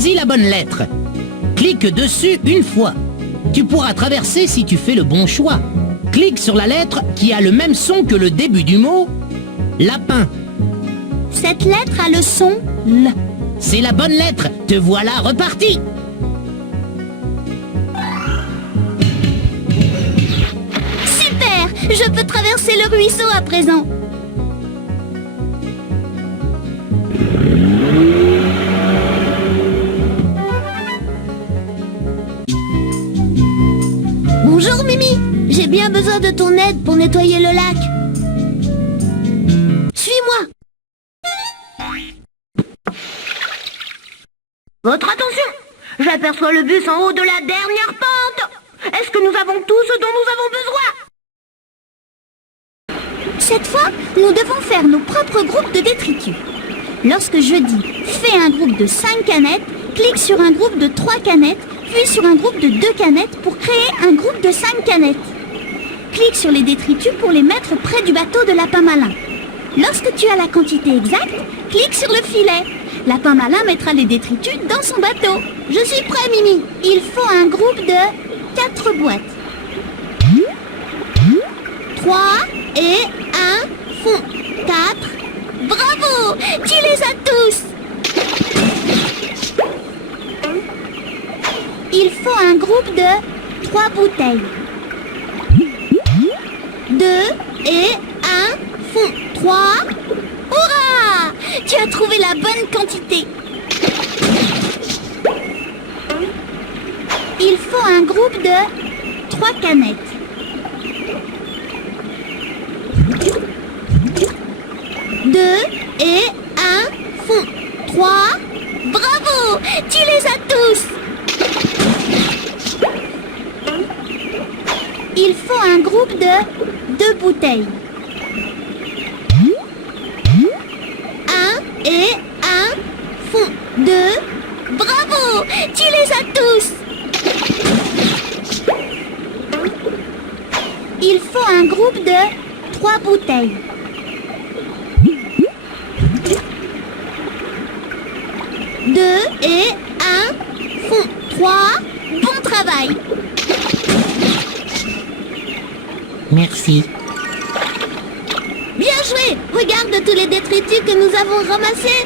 Choisis la bonne lettre. Clique dessus une fois. Tu pourras traverser si tu fais le bon choix. Clique sur la lettre qui a le même son que le début du mot lapin. Cette lettre a le son L. C'est la bonne lettre. Te voilà reparti. Super! Je peux traverser le ruisseau à présent. Bonjour Mimi, j'ai bien besoin de ton aide pour nettoyer le lac. Suis-moi. Votre attention! J'aperçois le bus en haut de la dernière pente. Est-ce que nous avons tout ce dont nous avons besoin? Cette fois, nous devons faire nos propres groupes de détritus. Lorsque je dis « fais un groupe de 5 canettes », clique sur un groupe de 3 canettes, puis sur un groupe de 2 canettes pour créer un groupe de 5 canettes. Clique sur les détritus pour les mettre près du bateau de Lapin Malin. Lorsque tu as la quantité exacte, clique sur le filet. Lapin Malin mettra les détritus dans son bateau. Je suis prêt, Mimi. Il faut un groupe de 4 boîtes. 3 et 1 font 4. Bravo! Tu les as tous! Il faut un groupe de 3 bouteilles. 2 et 1 font 3. Hurrah! Tu as trouvé la bonne quantité. Il faut un groupe de 3 canettes. 2 et 1 font 3. Bravo! Tu les as tous! Il faut un groupe de 2 bouteilles. 1 et 1 font 2. Bravo! Tu les as tous! Il faut un groupe de 3 bouteilles. 2 et 1 font 3. Bon travail! Merci. Bien joué! Regarde tous les détritus que nous avons ramassés.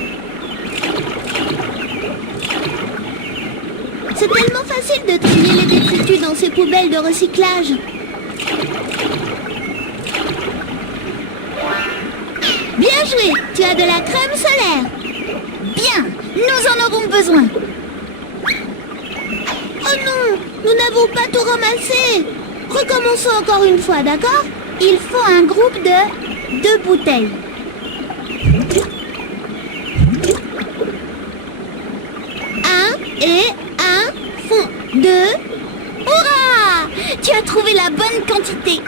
C'est tellement facile de trier les détritus dans ces poubelles de recyclage. Bien joué! Tu as de la crème solaire. Bien! Nous en aurons besoin. Oh non! Nous n'avons pas tout ramassé. Recommençons encore une fois, d'accord? Il faut un groupe de 2 bouteilles. 1 et 1 font 2. Hurrah! Tu as trouvé la bonne quantité.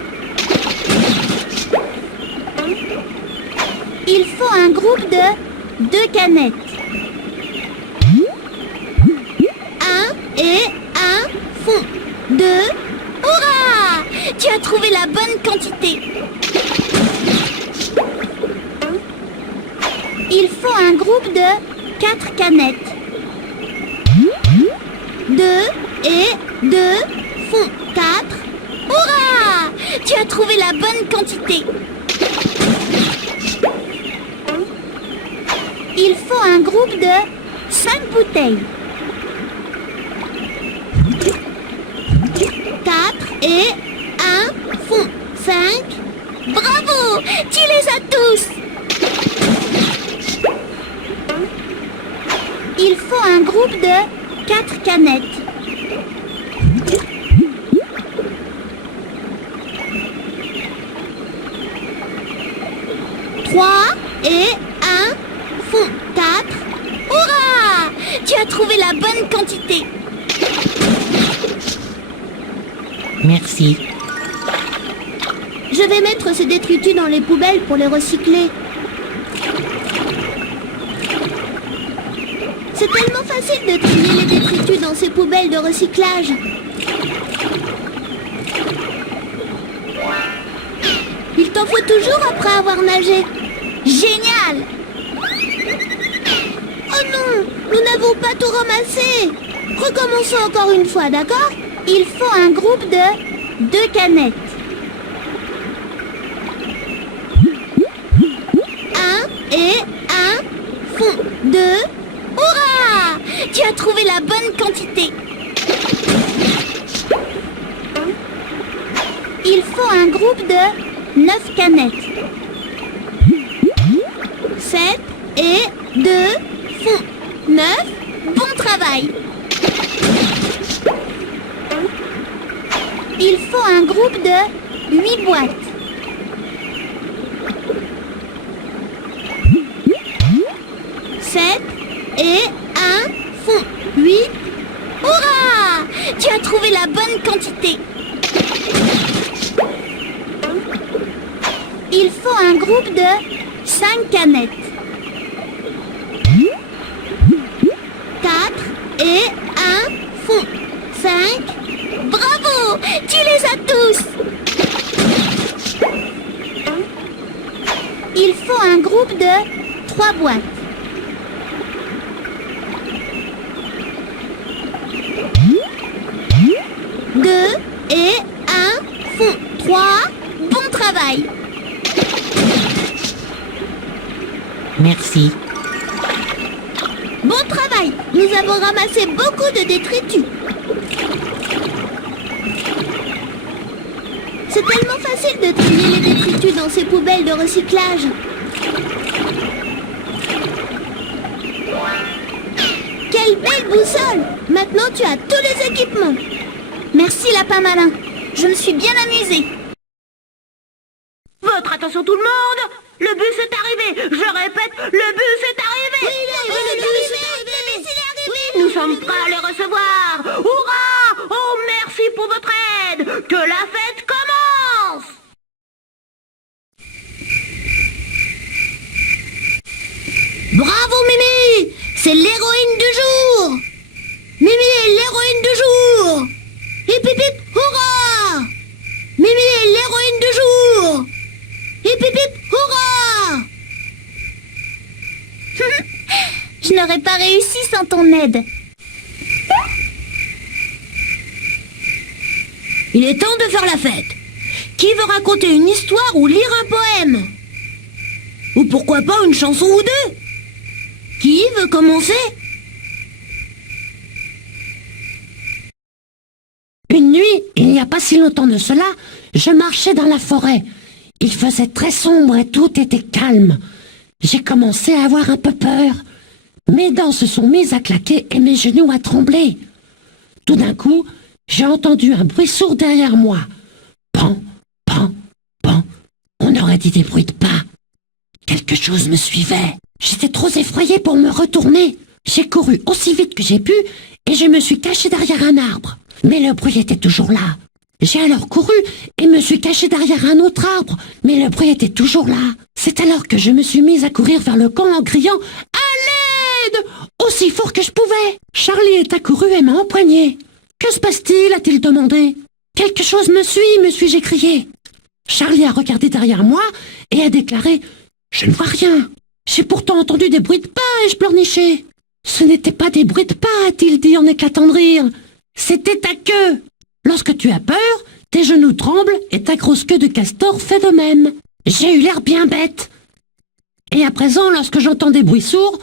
Il faut un groupe de 2 canettes. 1 et 1 font 2. Hurrah! Tu as trouvé la bonne quantité. Il faut un groupe de 4 canettes. 2 et 2 font 4. Hurrah! Tu as trouvé la bonne quantité. Il faut un groupe de 5 bouteilles. 4 et 1 font 5. Bravo! Tu les as tous! Il faut un groupe de 4 canettes. 3 et 1 font 4. Hurrah! Tu as trouvé la bonne quantité. Merci. Je vais mettre ces détritus dans les poubelles pour les recycler. C'est tellement facile de trier les détritus dans ces poubelles de recyclage. Il t'en faut toujours après avoir nagé. Génial! Oh non! nous n'avons pas tout ramassé. Recommençons encore une fois, d'accord? Il faut un groupe de 2 canettes. 1 et 1 font 2. Hurrah! Tu as trouvé la bonne quantité. Il faut un groupe de 9 canettes. 7 et 2 font 9. Bon travail. Il faut un groupe de 8 boîtes. 7 et 1 font 8. Hurrah! Tu as trouvé la bonne quantité. Il faut un groupe de 5 canettes. 4 et 1 font 5. Bravo! Tu les as tous! Il faut un groupe de 3 boîtes. 2 et 1 font 3. Bon travail! Merci. Bon travail! Nous avons ramassé beaucoup de détritus. C'est tellement facile de trier les détritus dans ces poubelles de recyclage. Quelle belle boussole! Maintenant tu as tous les équipements. Merci Lapin Malin. Je me suis bien amusée. Votre attention tout le monde! Le bus est arrivé! Je répète, le bus est arrivé! Le bus est arrivé! Nous sommes prêts à le recevoir! Hurrah! Oh, merci pour votre aide! Que la fête commence! Bravo Mimi! C'est l'héroïne du jour! Mimi est l'héroïne du jour! Hip hip hip, hurrah! Mimi est l'héroïne du jour! Hip hip hip, hurrah! Je n'aurais pas réussi sans ton aide. Il est temps de faire la fête. Qui veut raconter une histoire ou lire un poème? Ou pourquoi pas une chanson ou deux? Qui veut commencer? Une nuit, il n'y a pas si longtemps de cela, je marchais dans la forêt. Il faisait très sombre et tout était calme. J'ai commencé à avoir un peu peur. Mes dents se sont mises à claquer et mes genoux à trembler. Tout d'un coup, j'ai entendu un bruit sourd derrière moi. Pan, pan, pan. On aurait dit des bruits de pas. Quelque chose me suivait. J'étais trop effrayée pour me retourner. J'ai couru aussi vite que j'ai pu et je me suis cachée derrière un arbre. Mais le bruit était toujours là. J'ai alors couru et me suis cachée derrière un autre arbre, mais le bruit était toujours là. C'est alors que je me suis mise à courir vers le camp en criant « À l'aide !» aussi fort que je pouvais. Charlie est accouru et m'a empoigné. « Que se passe-t-il » a-t-il demandé. « Quelque chose me suit » me suis-je écrié. Charlie a regardé derrière moi et a déclaré « Je ne vois rien. J'ai pourtant entendu des bruits de pas et je pleurnichais. »« Ce n'était pas des bruits de pas » a-t-il dit en éclatant de rire. « C'était ta queue. Lorsque tu as peur, tes genoux tremblent et ta grosse queue de castor fait de même. » J'ai eu l'air bien bête. Et à présent, lorsque j'entends des bruits sourds,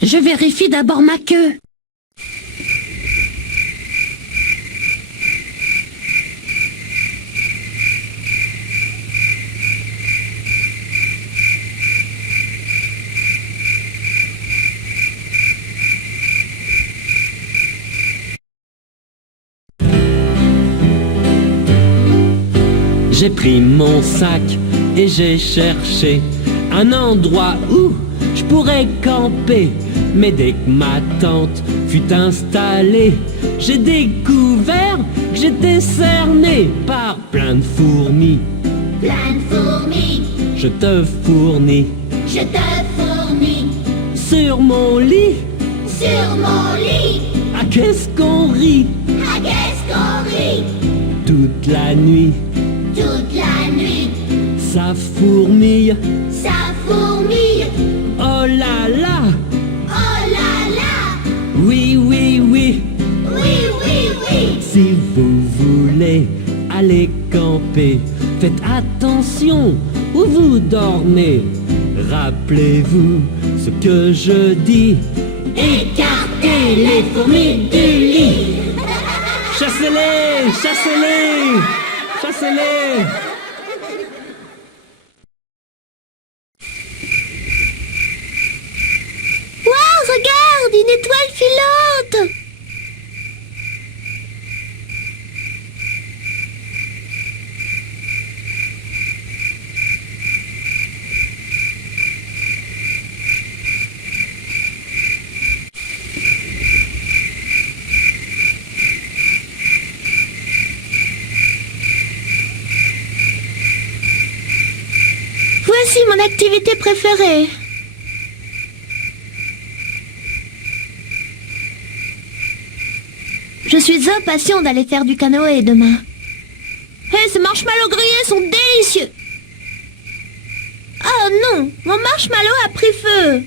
je vérifie d'abord ma queue. J'ai pris mon sac et j'ai cherché un endroit où je pourrais camper. Mais dès que ma tente fut installée, j'ai découvert que j'étais cerné par plein de fourmis. Plein de fourmis, Je te fournis je te fournis sur mon lit. sur mon lit. Ah, qu'est-ce qu'on rit Ah, qu'est-ce qu'on rit toute la nuit. toute la nuit. Ça fourmille, Ça fourmille, oh là là. oh là là. Si vous voulez aller camper, faites attention où vous dormez. Rappelez-vous ce que je dis. Écartez les fourmis du lit. Chassez-les, chassez-les, chassez-les. Waouh, regarde, une étoile filante! Voici mon activité préférée. Je suis impatient d'aller faire du canoë demain. Hé, ces marshmallows grillés sont délicieux. Oh non, mon marshmallow a pris feu.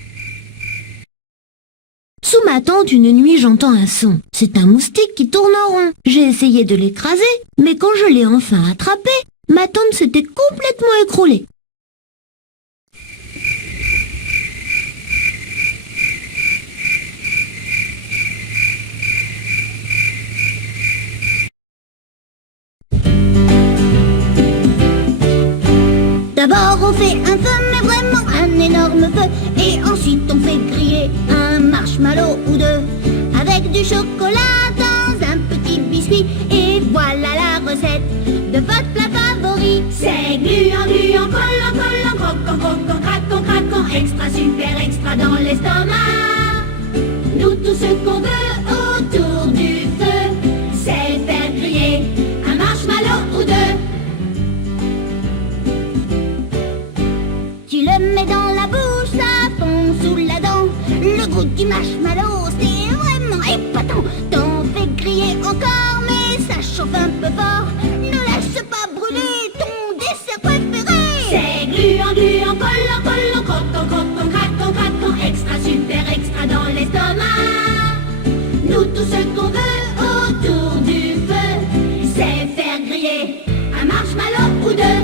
Sous ma tente, une nuit, j'entends un son. C'est un moustique qui tourne en rond. J'ai essayé de l'écraser, mais quand je l'ai enfin attrapé, ma tente s'était complètement écroulée. D'abord on fait un feu, mais vraiment un énorme feu. Et ensuite on fait griller un marshmallow ou deux, avec du chocolat dans un petit biscuit. Et voilà la recette de votre plat favori. C'est gluant, gluant, collant, collant, croquant, croquant, craquant, craquant, extra, super, extra dans l'estomac. Nous tout ce qu'on veut autour du feu, c'est faire griller un marshmallow ou deux. Tu le mets dans la bouche, ça fond sous la dent. Le goût du marshmallow, c'est vraiment épatant. T'en fais griller encore, mais ça chauffe un peu fort. Ne laisse pas brûler ton dessert préféré. C'est gluant, gluant, collant, collant, croquant, croquant, craquant, craquant, extra, super, extra dans l'estomac. Nous tout ce qu'on veut autour du feu, c'est faire griller un marshmallow ou deux.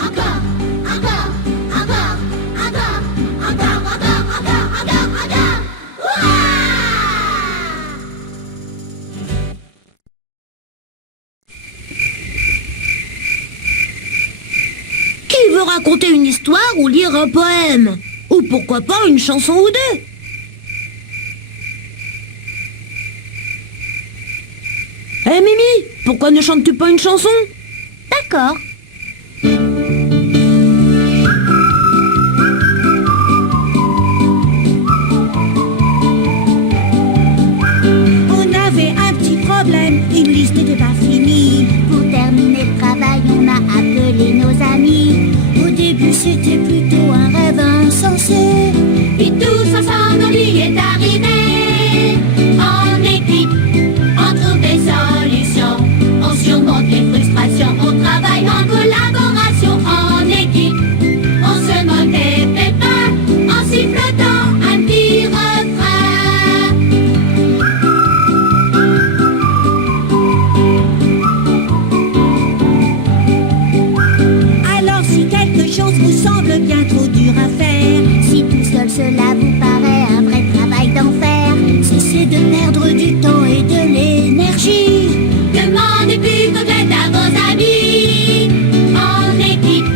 Encore, encore, encore, encore, encore, encore, encore, encore, encore. Ouah! Qui veut raconter une histoire ou lire un poème? Ou pourquoi pas une chanson ou deux? Hé Mimi, pourquoi ne chantes-tu pas une chanson? D'accord. On avait un petit problème, une liste n'était pas finie. Pour terminer le travail, on a appelé nos amis. Au début c'était plutôt un rêve insensé. Puis tous ensemble, on y est arrivé. En équipe, on trouve des solutions. On surmonte les frustrations, on travaille en collaboration. En équipe, on se moque des pépins en sifflotant un petit refrain. Alors si quelque chose vous semble bien trop dur à faire, Si tout seul cela vous paraît un vrai travail d'enfer, cessez de perdre du temps et de l'énergie. demandez plutôt de l'aide à vos amis. En équipe,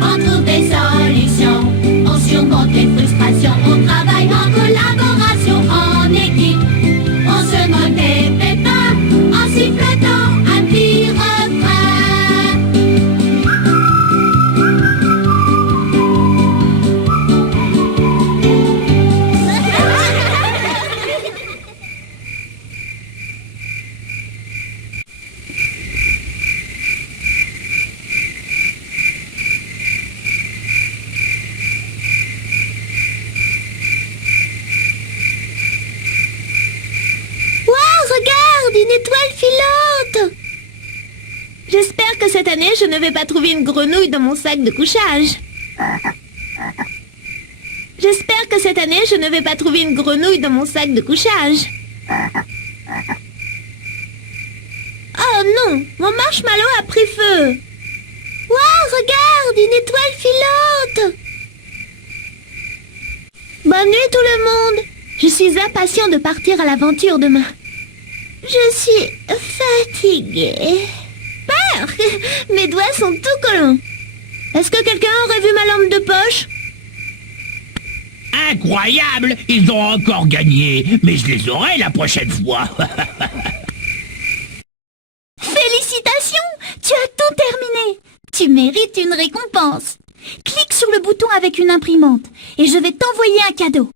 on trouve des solutions. On surmonte les frustrations, on travaille en collaboration. En équipe, on se moque des pépins en sifflotant un petit refrain. Waouh, regarde, une étoile filante! J'espère que cette année, je ne vais pas trouver une grenouille dans mon sac de couchage. J'espère que cette année, je ne vais pas trouver une grenouille dans mon sac de couchage. Oh non, mon marshmallow a pris feu. Waouh, regarde, une étoile filante. Bonne nuit tout le monde. Je suis impatient de partir à l'aventure demain. Je suis fatiguée. Peur. Mes doigts sont tout collants. Est-ce que quelqu'un aurait vu ma lampe de poche? Incroyable! Ils ont encore gagné, mais je les aurai la prochaine fois. Félicitations, tu as tout terminé. Tu mérites une récompense. Clique sur le bouton avec une imprimante et je vais t'envoyer un cadeau.